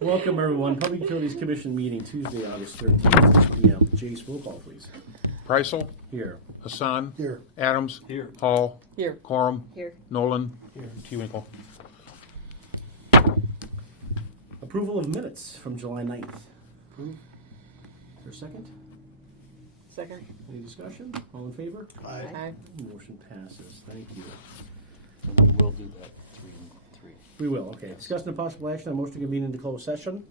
Welcome, everyone. Public Utilities Commission meeting Tuesday, August 13th, 6 p.m. Jace, roll call, please. Preisel, Here. Hassan, Here. Adams, Here. Hall, Here. Quorum, Here. Nolan, Here. Tewinkle. Approval of minutes from July 9th. Approve. Is there a second? Second. Any discussion? All in favor? Aye. Motion passes. Thank you. And we will do that 3 and 3. We will, okay. Discussion and possible action on motion to convene into closed session.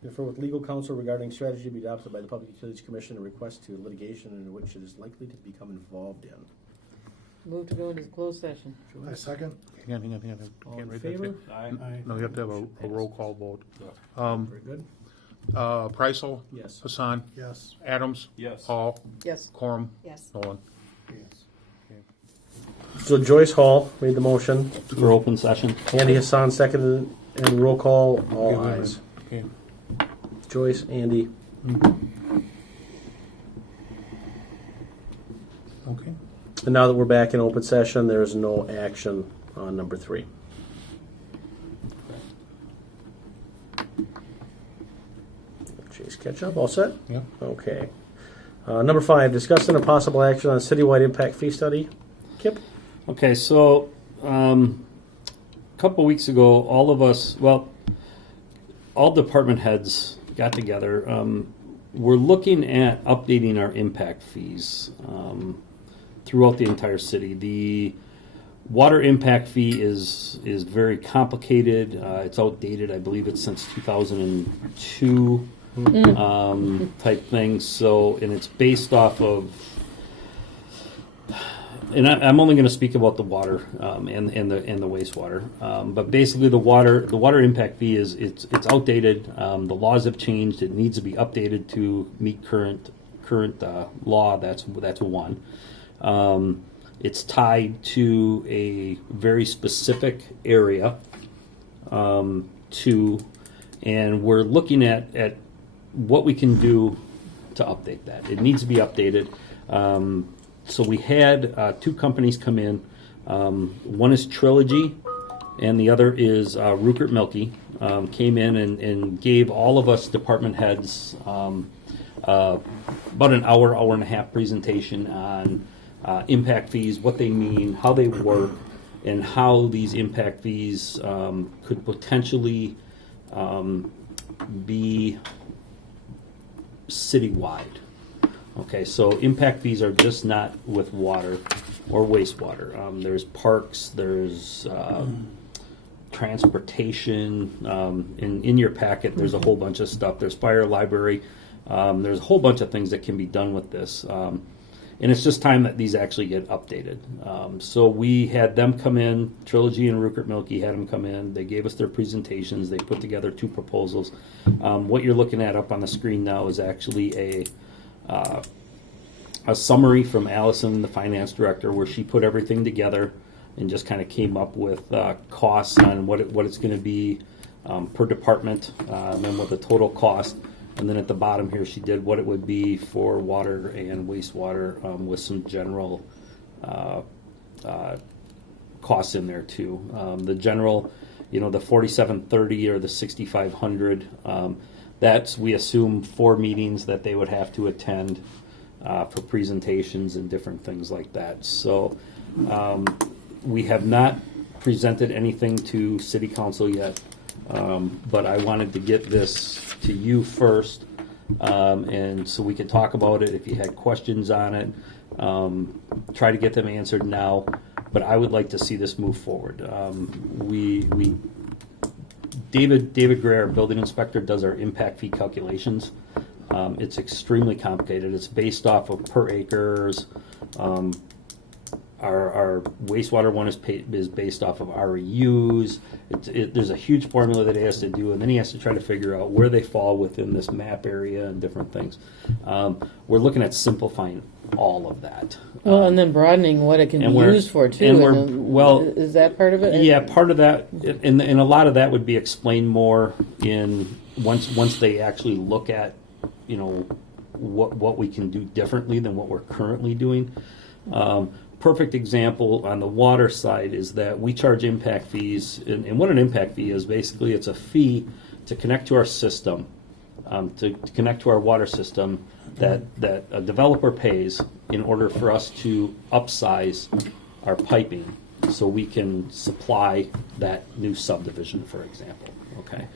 Confer with legal counsel regarding strategy to be adopted by the Public Utilities Commission and request to litigation in which it is likely to become involved in. Move to go into closed session. I second. Hang on. All Can't in read that favor? thing. Aye. No, you have to have a roll call vote. Very good. Preisel, Yes. Hassan, Yes. Adams, Yes. Hall, Yes. Quorum, Yes. Nolan. So Joyce Hall made the motion. For open session. Andy Hassan seconded, and roll call, all ayes. Okay. Joyce, Andy. Okay. And now that we're back in open session, there is no action on number 3. Chase catch up, all set? Yeah. Okay. Number 5, discussing a possible action on citywide impact fee study. Kip? Okay, so a couple weeks ago, all of us, well, all department heads got together. We're looking at updating our impact fees throughout the entire city. The water impact fee is very complicated. It's outdated. I believe it's since 2002 type thing. So, and it's based off of. And I'm only going to speak about the water and the wastewater, but basically the water impact fee it's outdated. The laws have changed. It needs to be updated to meet current law. That's one. It's tied to a very specific area. And we're looking at what we can do to update that. It needs to be updated. So we had 2 companies come in. One is Trilogy, and the other is Rupert Milky. Came in and gave all of us department heads about an hour and a half presentation on impact fees, what they mean, how they work, and how these impact fees could potentially be citywide. Okay, so impact fees are just not with water or wastewater. There's parks, there's transportation. In your packet, there's a whole bunch of stuff. There's fire, library. There's a whole bunch of things that can be done with this. And it's just time that these actually get updated. So we had them come in, Trilogy and Rupert Milky had them come in. They gave us their presentations. They put together 2 proposals. What you're looking at up on the screen now is actually a summary from Allison, the finance director, where she put everything together and just kind of came up with costs on what it's going to be per department, and then what the total cost. And then at the bottom here, she did what it would be for water and wastewater with some general costs in there too. The general, the 4730 or the 6500. That's, we assume, 4 meetings that they would have to attend for presentations and different things like that. So we have not presented anything to City Council yet, but I wanted to get this to you first, and so we could talk about it. If you had questions on it, try to get them answered now. But I would like to see this move forward. David Gray, our building inspector, does our impact fee calculations. It's extremely complicated. It's based off of per acres. Our wastewater one is based off of REUs. There's a huge formula that he has to do, and then he has to try to figure out where they fall within this map area and different things. We're looking at simplifying all of that. Well, and then broadening what it can be used for too. Is that part of it? Yeah, part of that, and a lot of that would be explained more in once they actually look at, what we can do differently than what we're currently doing. perfect example on the water side is that we charge impact fees, and what an impact fee is, basically it's a fee to connect to our system, to connect to our water system that a developer pays in order for us to upsize our piping so we can supply that new subdivision, for example, okay?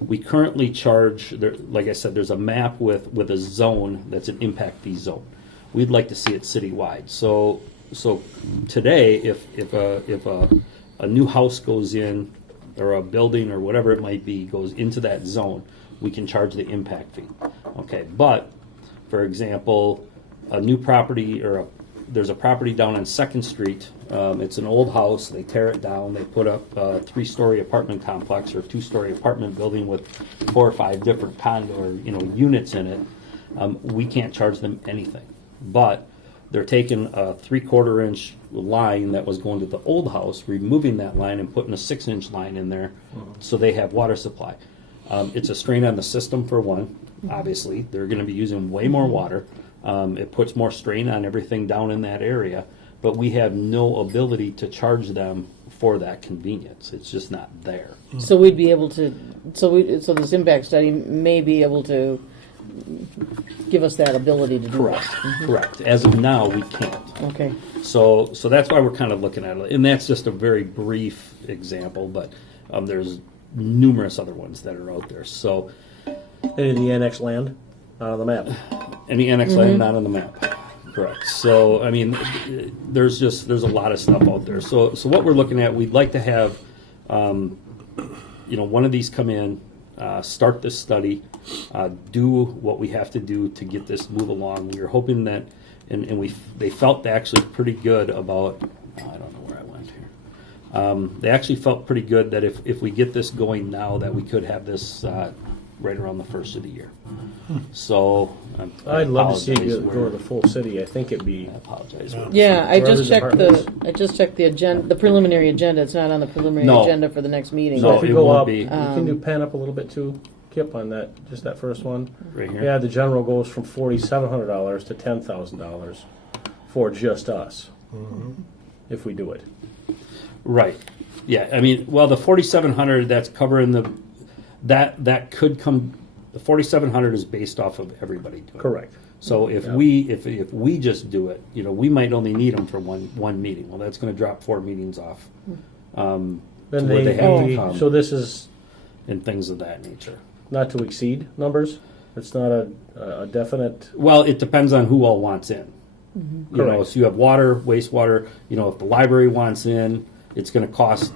We currently charge, like I said, there's a map with a zone that's an impact fee zone. We'd like to see it citywide. So today, if a new house goes in, or a building or whatever it might be goes into that zone, we can charge the impact fee. Okay, but for example, a new property there's a property down on 2nd Street. It's an old house. They tear it down. They put up a 3-story apartment complex or a 2-story apartment building with 4 or 5 different condo or units in it. We can't charge them anything. But they're taking a 3/4 inch line that was going to the old house, removing that line and putting a 6-inch line in there, so they have water supply. It's a strain on the system for one. Obviously, they're going to be using way more water. It puts more strain on everything down in that area, but we have no ability to charge them for that convenience. It's just not there. So we'd be able to. So this impact study may be able to give us that ability to do Correct. that. Correct. As of now, we can't. Okay. So that's why we're kind of looking at it, and that's just a very brief example, but there's numerous other ones that are out there. So Any of the annex land not on the map. any annex land not on the map. Correct. So I mean, there's a lot of stuff out there. So what we're looking at, we'd like to have, one of these come in, start this study, do what we have to do to get this move along. We were hoping that, and they felt actually pretty good about. I don't know where I went here. They actually felt pretty good that if we get this going now, that we could have this right around the first of the year. So I'd love to see apologize. it go to the full city. I think it'd be. I apologize. Yeah, I Where just are the checked departments? I just checked the agenda, the preliminary agenda. It's not on the preliminary No. agenda for the next meeting. So No, if it you go won't up, be. you can do pan up a little bit too, Kip, on that, just that first one. Right here. Yeah, the general goes from $4,700 to $10,000 for just us, if we do it. Right. Yeah. I mean, well, the 4,700 that's covering that could come. The 4,700 is based off of everybody doing it. Correct. So if we just do it, we might only need them for one meeting. Well, that's going to drop 4 meetings off. Then to where they have to come. so this is And things of that nature. not to exceed numbers? It's not a definite, Well, it depends on who all wants in. Correct. So you have water, wastewater. If the library wants in, it's going to cost.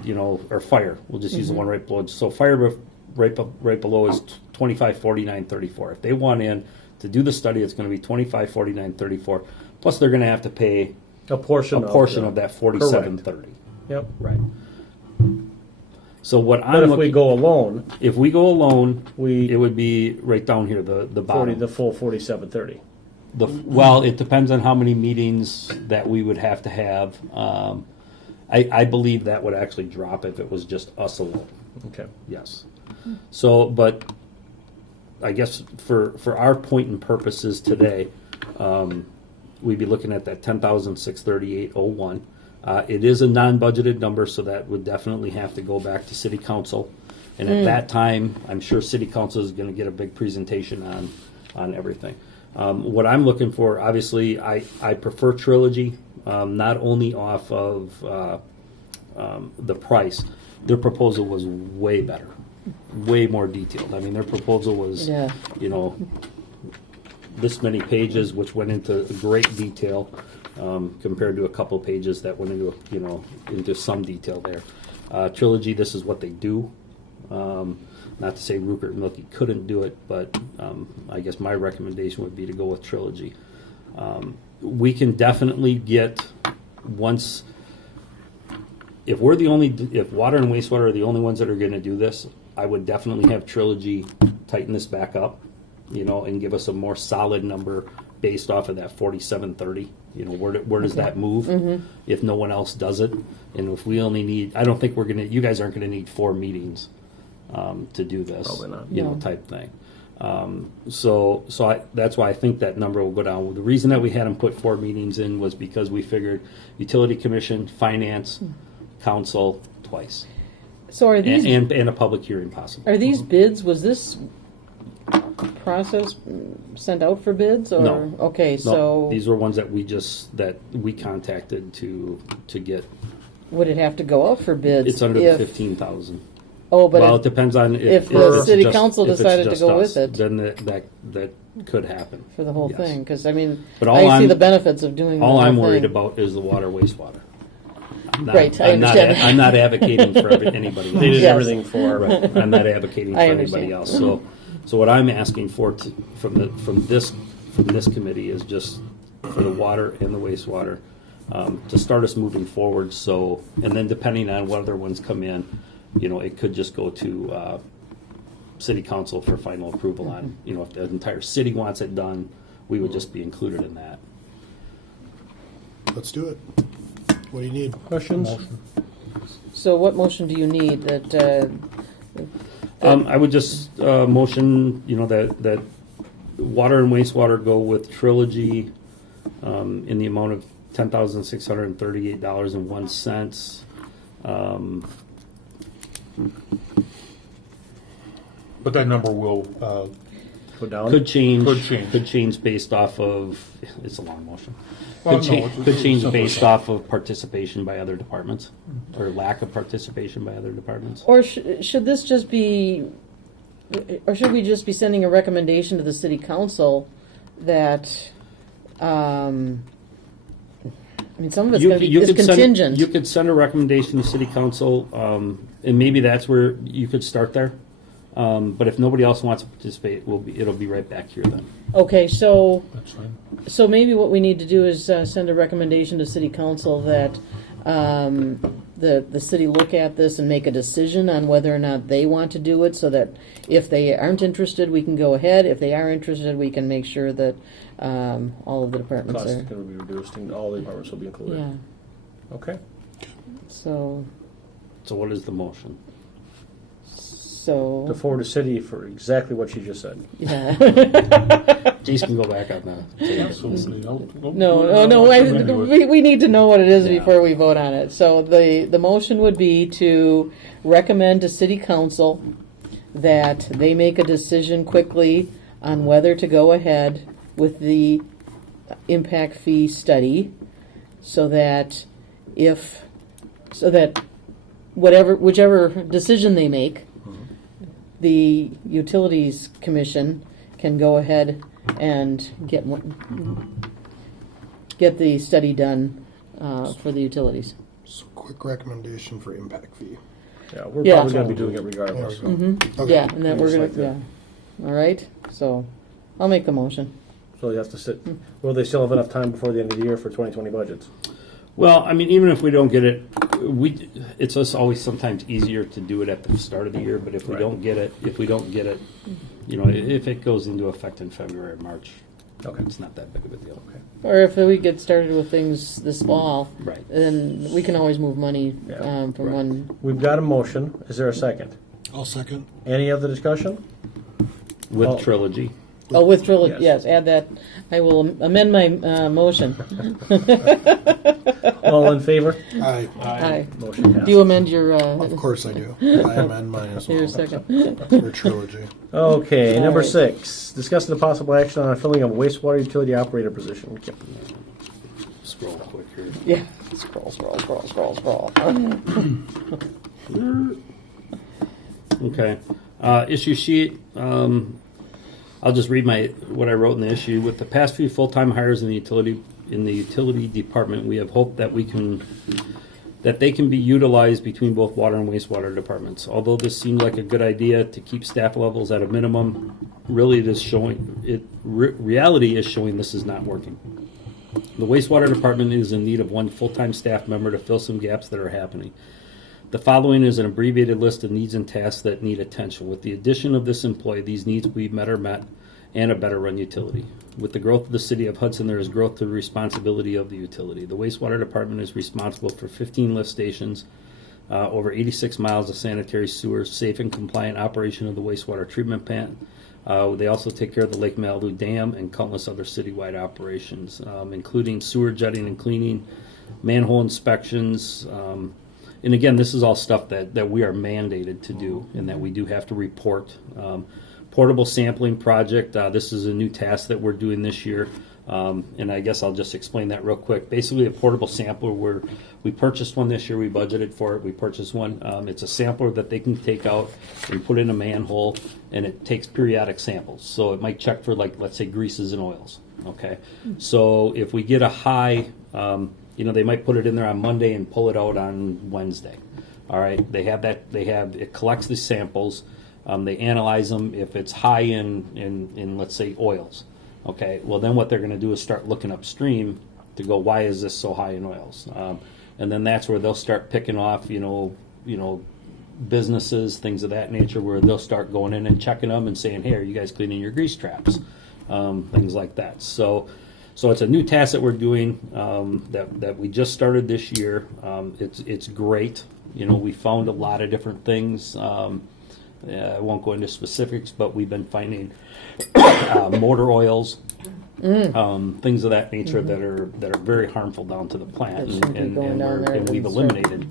Or fire. We'll just use the one right below. So fire right below is $25.49.34. If they want in to do the study, it's going to be $25.49.34. Plus, they're going to have to pay a portion of that $47.30. Yep. Right. So what But I'm if looking, we go alone, if we go alone, we it would be right down here, the bottom. the full 4730. Well, it depends on how many meetings that we would have to have. I believe that would actually drop if it was just us alone. Okay. Yes. So, but I guess for our point and purposes today, we'd be looking at that 10,638.01. It is a non-budgeted number, so that would definitely have to go back to City Council. And at that time, I'm sure City Council is going to get a big presentation on everything. What I'm looking for, obviously, I prefer Trilogy, not only off of the price. Their proposal was way better, way more detailed. I mean, their proposal was, this many pages, which went into great detail compared to a couple pages that went into some detail there. Trilogy, this is what they do. Not to say Rupert and Milky couldn't do it, but I guess my recommendation would be to go with Trilogy. We can definitely get once. If water and wastewater are the only ones that are going to do this, I would definitely have Trilogy tighten this back up, and give us a more solid number based off of that 4730. Where does that move if no one else does it? And if we only need, I don't think you guys aren't going to need 4 meetings to do this, Probably not. No. type thing. That's why I think that number will go down. The reason that we had them put 4 meetings in was because we figured utility commission, finance, council twice, So are these and a public hearing possible. are these bids? Was this process sent out for bids? Or No. Okay, No, so these were ones that we contacted to get. would it have to go out for bids? It's under if, the 15,000. Oh, but Well, if- it depends on if the it's city just- council if it's decided to just go us, with it. then that could happen. for the whole Yes. thing, because I mean, But all I see I'm- the benefits of doing. All the I'm whole worried thing. about is the water wastewater. Right, I understand. I'm not advocating for anybody else. They did Yes. everything for. Right. I'm not advocating for I anybody understand. else. So what I'm asking for from this committee is just for the water and the wastewater to start us moving forward. So, and then depending on what other ones come in, it could just go to city council for final approval on. If the entire city wants it done, we would just be included in that. Let's do it. What do you need? Questions? So, what motion do you need? That I would just motion, that water and wastewater go with Trilogy in the amount of $10,638.01. But that number will, Go down. Could change. Could change. Based off of. It's a long motion. Well, Could, no, cha- it's- could it's change simple based as that. off of participation by other departments, or lack of participation by other departments. or should this just be, or should we just be sending a recommendation to the city council that, I mean, some of it's going to be is contingent. You could send a recommendation to city council, and maybe that's where you could start there. But if nobody else wants to participate, it'll be right back here then. Okay, so that's fine. so maybe what we need to do is send a recommendation to city council that the city look at this and make a decision on whether or not they want to do it, so that if they aren't interested, we can go ahead. If they are interested, we can make sure that all of the departments Cost is are. going to be reduced and all the departments will be included. Yeah. Okay. So So what is the motion? To forward to city for exactly what she just said. yeah. Jace can go back on that. Absolutely. No. We need to know what it is before we vote on it. So the motion would be to recommend to city council that they make a decision quickly on whether to go ahead with the impact fee study, so that whichever decision they make, the utilities commission can go ahead and get the study done for the utilities. So quick recommendation for impact fee. Yeah, we're Yeah. probably going to be doing it regardless. There we go. Okay. Mm-hmm. Yeah, and then we're Just gonna like that. All right. So I'll make the motion. So you have to sit. Will they still have enough time before the end of the year for 2020 budgets? Well, I mean, even if we don't get it, it's just always sometimes easier to do it at the start of the year. But if we Right. don't get it, if it goes into effect in February or March, Okay. it's not that big of a deal. Okay. Or if we get started with things this fall, Right. then we can always move money Yeah, from right. one. We've got a motion. Is there a second? I'll second. Any other discussion? With Well- Trilogy. Oh, with Trilogy, Yes. yes. Add that. I will amend my motion. All in favor? Aye. Aye. Motion passes. Do you amend your Of course I do. I amend mine as well. your second? For trilogy. Okay, number All right. 6. Discussing the possible action on filling a wastewater utility operator position. Yep. Scroll quick here. Yeah. Scroll. Okay. Issue sheet. I'll just read what I wrote in the issue. With the past few full-time hires in the utility department, we have hoped that they can be utilized between both water and wastewater departments. Although this seemed like a good idea to keep staff levels at a minimum, reality is showing this is not working. The wastewater department is in need of one full-time staff member to fill some gaps that are happening. The following is an abbreviated list of needs and tasks that need attention. With the addition of this employee, these needs will be met and a better run utility. With the growth of the city of Hudson, there is growth to the responsibility of the utility. The wastewater department is responsible for 15 lift stations, over 86 miles of sanitary sewer, safe and compliant operation of the wastewater treatment plant, They also take care of the Lake Malibu Dam and countless other citywide operations, including sewer jetting and cleaning, manhole inspections. And again, this is all stuff that we are mandated to do and that we do have to report. Portable sampling project, this is a new task that we're doing this year. And I guess I'll just explain that real quick. Basically, a portable sampler, we purchased one this year. We budgeted for it. We purchased one. It's a sampler that they can take out and put in a manhole, and it takes periodic samples. So it might check for, like, let's say, greases and oils. Okay. So if we get a high, they might put it in there on Monday and pull it out on Wednesday. All right. It collects the samples. They analyze them. If it's high in let's say, oils. Okay, well then what they're going to do is start looking upstream to go, why is this so high in oils? And then that's where they'll start picking off, businesses, things of that nature, where they'll start going in and checking them and saying, hey, are you guys cleaning your grease traps? Things like that. So it's a new task that we're doing that we just started this year. It's great. We found a lot of different things. I won't go into specifics, but we've been finding motor oils, things of that nature that are very harmful down to the plant, and we've eliminated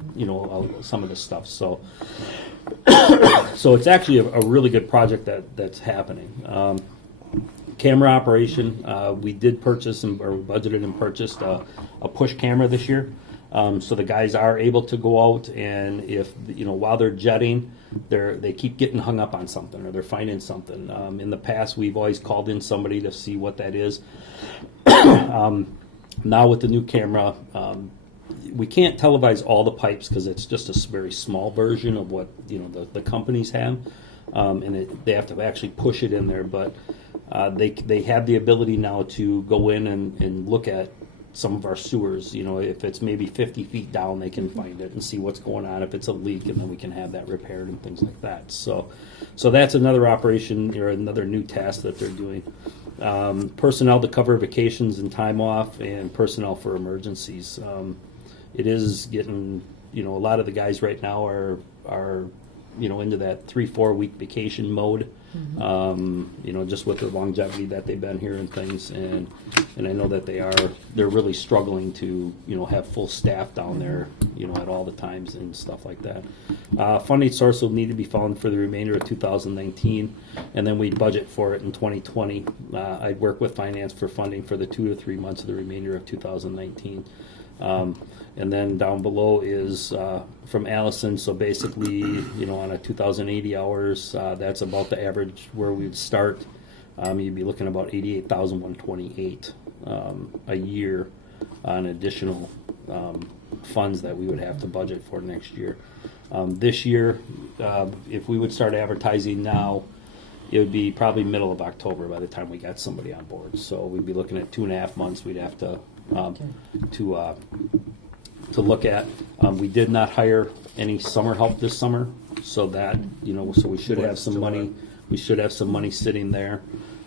some of the stuff. So it's actually a really good project that's happening. Camera operation, we did purchase or budgeted and purchased a push camera this year. So the guys are able to go out and if while they're jetting, they keep getting hung up on something or they're finding something. In the past, we've always called in somebody to see what that is. Now with the new camera, we can't televise all the pipes because it's just a very small version of what the companies have, and they have to actually push it in there. But they have the ability now to go in and look at some of our sewers. If it's maybe 50 feet down, they can find it and see what's going on, if it's a leak, and then we can have that repaired and things like that. So that's another operation or another new task that they're doing. Personnel to cover vacations and time off, and personnel for emergencies. It is getting, a lot of the guys right now are into that 3-4 week vacation mode. Just with the longevity that they've been here and things, and I know that they're really struggling to have full staff down there at all the times and stuff like that. Funding source will need to be found for the remainder of 2019, and then we budget for it in 2020. I'd work with finance for funding for the 2 to 3 months of the remainder of 2019. And then down below is from Allison. So basically, on a 2,080 hours, that's about the average where we'd start. You'd be looking about 88,128 a year on additional funds that we would have to budget for next year. This year, if we would start advertising now, it would be probably middle of October by the time we got somebody on board. So we'd be looking at 2.5 months. We'd have to look at. We did not hire any summer help this summer, so that so we should have some money. We should have some money sitting there,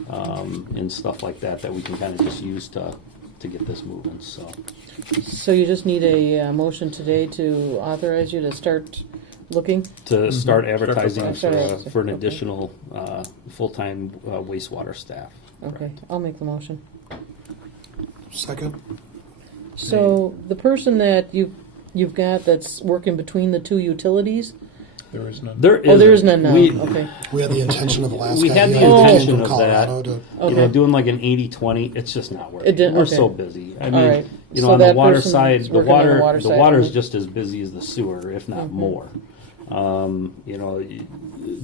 and stuff like that we can kind of just use to get this moving. So you just need a motion today to authorize you to start looking? To start advertising for an Okay. additional full-time wastewater staff. Okay, Correct. I'll make the motion. Second. So the person that you've got that's working between the two utilities? There is none. There is none now. We, Okay. We had the intention of the last We guy. had the He came intention from of Colorado that. to- Okay. doing like an 80-20, it's just not working. It didn't- We're okay. so busy. I All mean, right. So on the that water person's side, the working on the water side water's only? just as busy as the sewer, if not Mhm. more. You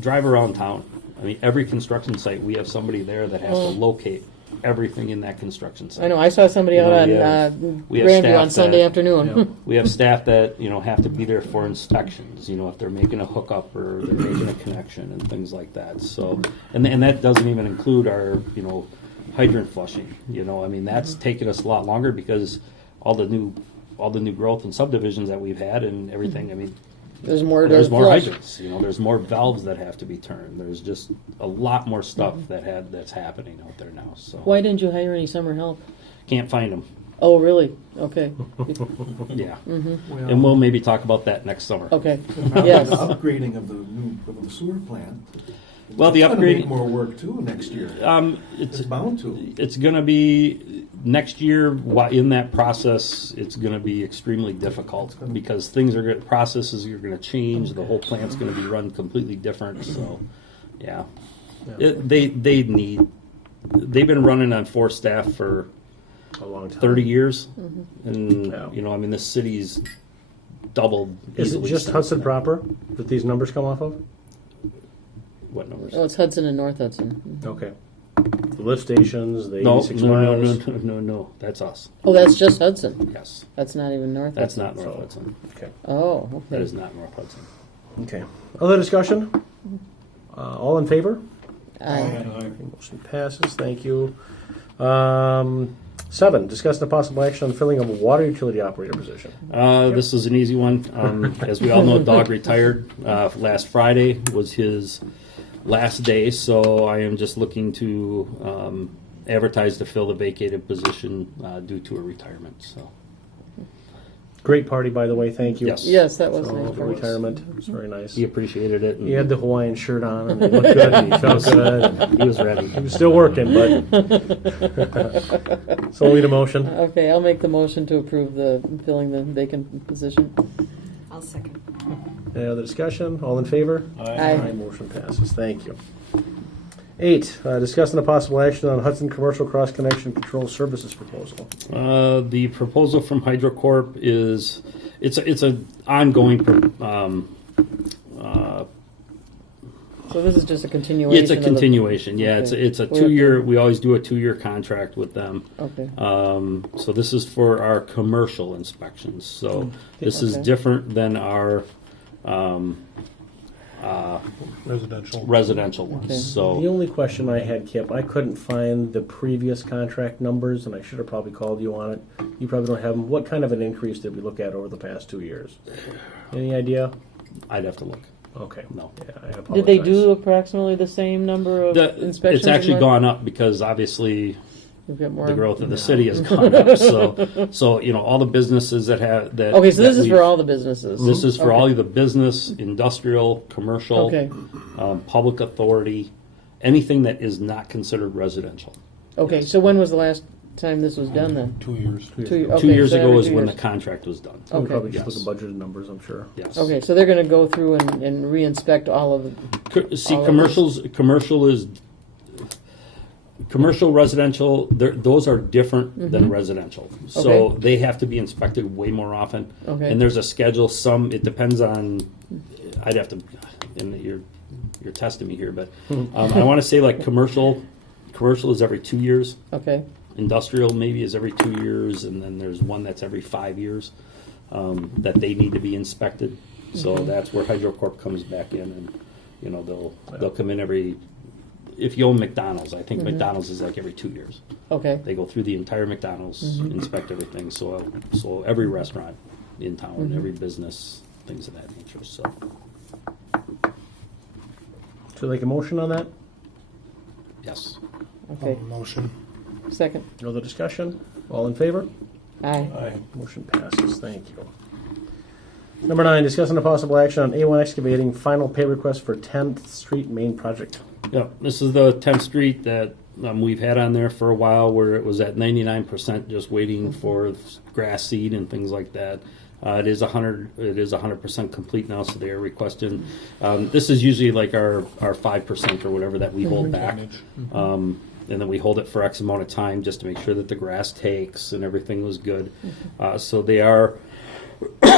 drive around town. I mean, every construction site, we have somebody there that has to locate everything in that construction site. I know, I saw somebody out on we have Grandview staff on Sunday that- afternoon. We have staff that have to be there for inspections. If they're making a hookup or they're making a connection and things like that. So, and that doesn't even include our hydrant flushing. I mean that's taken us a lot longer because all the new growth and subdivisions that we've had and everything. I mean, There's more there's more flush. hydrants. There's more valves that have to be turned. There's just a lot more stuff that's happening out there now. So Why didn't you hire any summer help? can't find them. Oh, really? Okay. Yeah, Mm-hmm. and we'll maybe talk about that next summer. Okay. How Yes. about the upgrading of the sewer plant? Well, the It's gonna upgrade, make more work too next year. It's bound to. it's going to be next year. In that process, it's going to be extremely difficult because processes are going to change. The whole plant's going to be run completely different. So, yeah, they've been running on 4 staff for A long time. 30 years, Mm-hmm. and Yeah. I mean, this city's doubled. Is it easily just since Hudson then. proper that these numbers come off of? What numbers? Oh, it's Hudson and North Hudson. Okay. The lift stations, the No, 86 no, miles. no. That's us. Oh, that's just Hudson. Yes, That's not even North that's Hudson. not North Hudson. Okay. Oh, That okay. is not North Hudson. Okay. Other discussion? All in favor? Aye. Motion passes. Thank you. 7, discuss the possible action on filling of a water utility operator position. This is an easy one. As we all know, Dog retired last Friday was his last day, so I am just looking to advertise to fill the vacated position due to a retirement. So Great party, by the way. Thank you. Yes. Yes, that was So, nice. for retirement. It was very nice. he appreciated it. And He had the Hawaiian shirt on, and he looked good, and he felt good. he was ready. He was still working, but. So we'll need a motion. Okay, I'll make the motion to approve the filling the vacant position. I'll second. Any other discussion? All in favor? Aye. Motion passes. Thank you. 8, discussing a possible action on Hudson Commercial Cross Connection Control Services proposal. The proposal from HydroCorp is it's an ongoing. So this is just a continuation. It's a of the- continuation. Yeah, Okay. it's a We have 2-year. We always do a 2-year contract with them. Okay. So this is for our commercial inspections. So this is Okay. different than our Residential. residential ones. Okay. The So only question I had, Kip, I couldn't find the previous contract numbers, and I should have probably called you on it. You probably don't have them. What kind of an increase did we look at over the past 2 years? Any idea? I'd have to look. Okay. No. Yeah, I apologize. Did they do approximately the same number of inspections? It's actually in gone up because obviously We've got more. the growth of the city has gone up. So all the businesses that have that. Okay, so that this is we've- for all the businesses. This is for Okay. all of the business, industrial, commercial, Okay. Public authority, anything that is not considered residential. Okay, so when was the last time this was done then? 2 years. 2 2 years so ago every is 2 when years. the contract was done. So we Okay. probably just Yes. look at budgeted numbers, I'm sure. Yes. Okay, so they're going to go through and re-inspect all of See, all of commercial residential. Those are different than residential. So Okay. they have to be inspected way more often. Okay. And there's a schedule. It depends on. I'd have to. And you're testing me here, but I want to say like commercial is every 2 years. Okay, Industrial maybe is every 2 years, and then there's one that's every 5 years that they need to be inspected. So that's where HydroCorp comes back in, and they'll come in every. If you own McDonald's, I think McDonald's is like every 2 years. okay, They go through the entire McDonald's, inspect everything. So every restaurant in town, every business, things of that nature. So So like a motion on that? yes. okay. Motion. Second. No other discussion? All in favor? Aye. Motion passes. Thank you. Number 9, discussing a possible action on A1 excavating final pay request for 10th Street main project. Yeah, this is the 10th Street that we've had on there for a while, where it was at 99%, just waiting for grass seed and things like that. It is 100% complete now, so they are requesting. This is usually like our 5% or whatever that we hold back, and then we hold it for X amount of time just to make sure that the grass takes and everything was good. So they are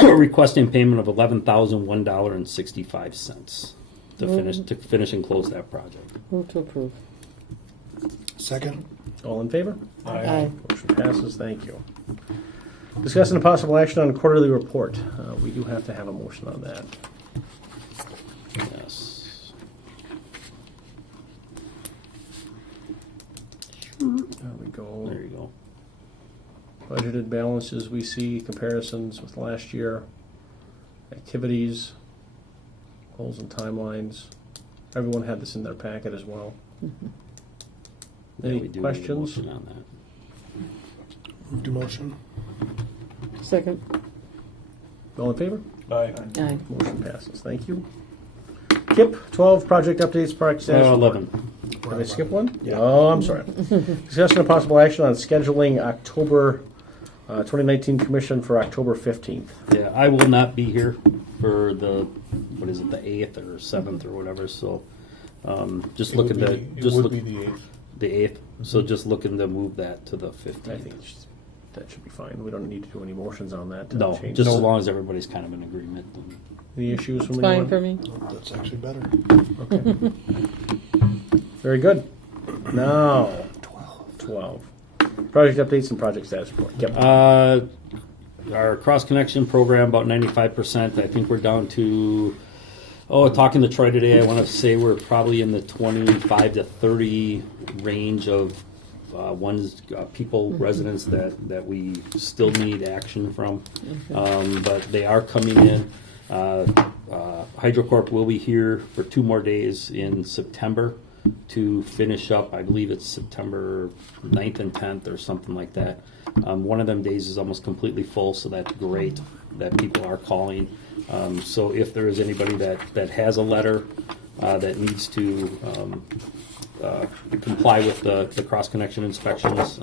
requesting payment of $11,001.65 to finish and close that project. Move to approve. Second. All in favor? Aye. Motion passes. Thank you. Discussing a possible action on quarterly report. We do have to have a motion on that. Yes. There we go. There you go. Budgeted balances we see, comparisons with last year, activities, goals and timelines. Everyone had this in their packet as well. Yeah, Any we do need a questions? motion on that. Move to motion. Second. All in favor? Aye. Aye. Motion passes. Thank you. Kip, 12, project updates, product status. 11. Did I skip one? Yeah. Oh, I'm sorry. Discussion of possible action on scheduling October 2019 commission for October 15th. Yeah, I will not be here for the, what is it, the 8th or 7th or whatever, so just It looking would to, be- just It would look, be the 8th. the 8th, so just looking to move that to the 15th. I think that should be fine. We don't need to do any motions on that. No, change. just as long as everybody's kind of in agreement. Any issues from It's fine anyone? for me. That's actually better. Okay. Very good. Now, 12. Project updates and project status report. Yep. Our cross connection program about 95%. I think we're down to talking to Troy today. I want to say we're probably in the 25 to 30 range of people, residents that we still need action from, but they are coming in. HydroCorp will be here for 2 more days in September to finish up. I believe it's September 9th and 10th or something like that. One of them days is almost completely full, so that's great that people are calling. So if there is anybody that has a letter that needs to comply with the cross connection inspections,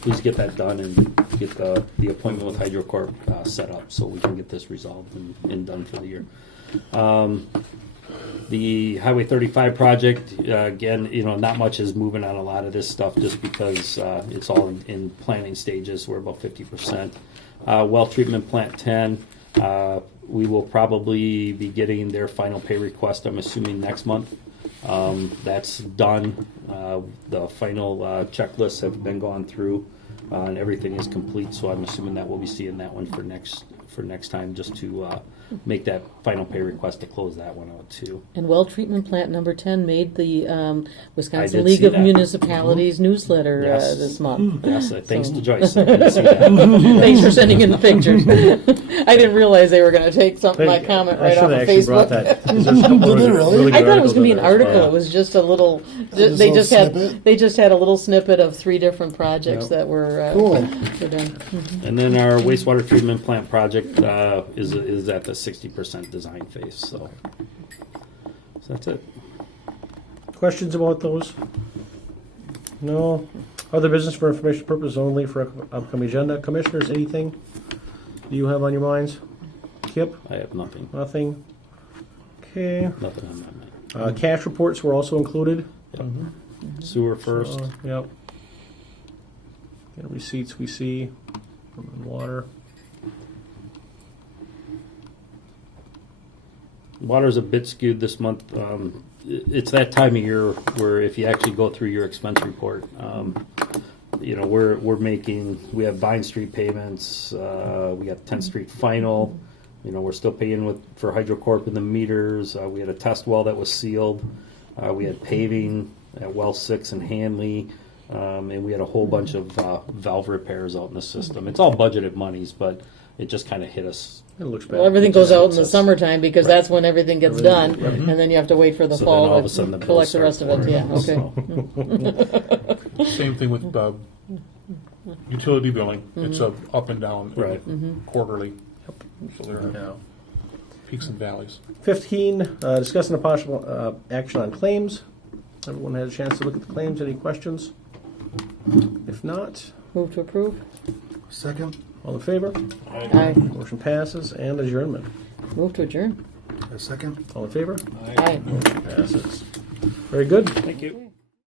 please get that done and get the appointment with HydroCorp set up so we can get this resolved and done for the year. The Highway 35 project, again, not much is moving on a lot of this stuff just because it's all in planning stages. We're about 50%. Well treatment plant 10, we will probably be getting their final pay request, I'm assuming, next month. That's done. The final checklists have been gone through, and everything is complete. So I'm assuming that we'll be seeing that one for next time, just to make that final pay request to close that one out too. And well treatment plant number 10 made the I Wisconsin did League see of that. Municipalities newsletter Yes. this month. Yes, thanks So- to Joyce. I did see that. Thanks for sending in the pictures. I didn't realize they were going to take something my comment I right should off have of actually Facebook. brought that. 'Cause there's a couple Did they really? good I thought it was going to be an articles in article. there. It was just a little. Just a They little just had. snippet? They just had a little snippet of 3 different projects Yep. that were Cool. were done. And then our wastewater treatment plant project is at the 60% design phase. So that's it. Questions about those? No. Other business for information purposes only for upcoming agenda. Commissioners, anything you have on your minds? Kip? I have nothing. Nothing? Okay. Nothing on my mind. Cash reports were also included. Sewer first. Yep. And receipts we see from water. Water's a bit skewed this month. It's that time of year where if you actually go through your expense report, we have Vine Street payments, we got 10th Street final, we're still paying for HydroCorp in the meters, we had a test well that was sealed, we had paving at well 6 in Hanley, and we had a whole bunch of valve repairs out in the system. It's all budgeted monies, but it just kind of hit us. It looks bad. Well, everything goes out in the It's- summertime because Right. that's when everything gets done, and then you have to wait for the So fall then all of to a sudden the bills collect the start rest of it. Yeah. pouring, Okay. Same thing with utility billing. It's up and down Right. quarterly. So there are Yeah. peaks and valleys. 15, discussing a possible action on claims. Everyone had a chance to look at the claims. Any questions? If not, Move to approve. Second. all in favor? Aye. Motion passes and adjournment. Move to adjourn. A second. All in favor? Aye. Motion passes. Very good. Thank you.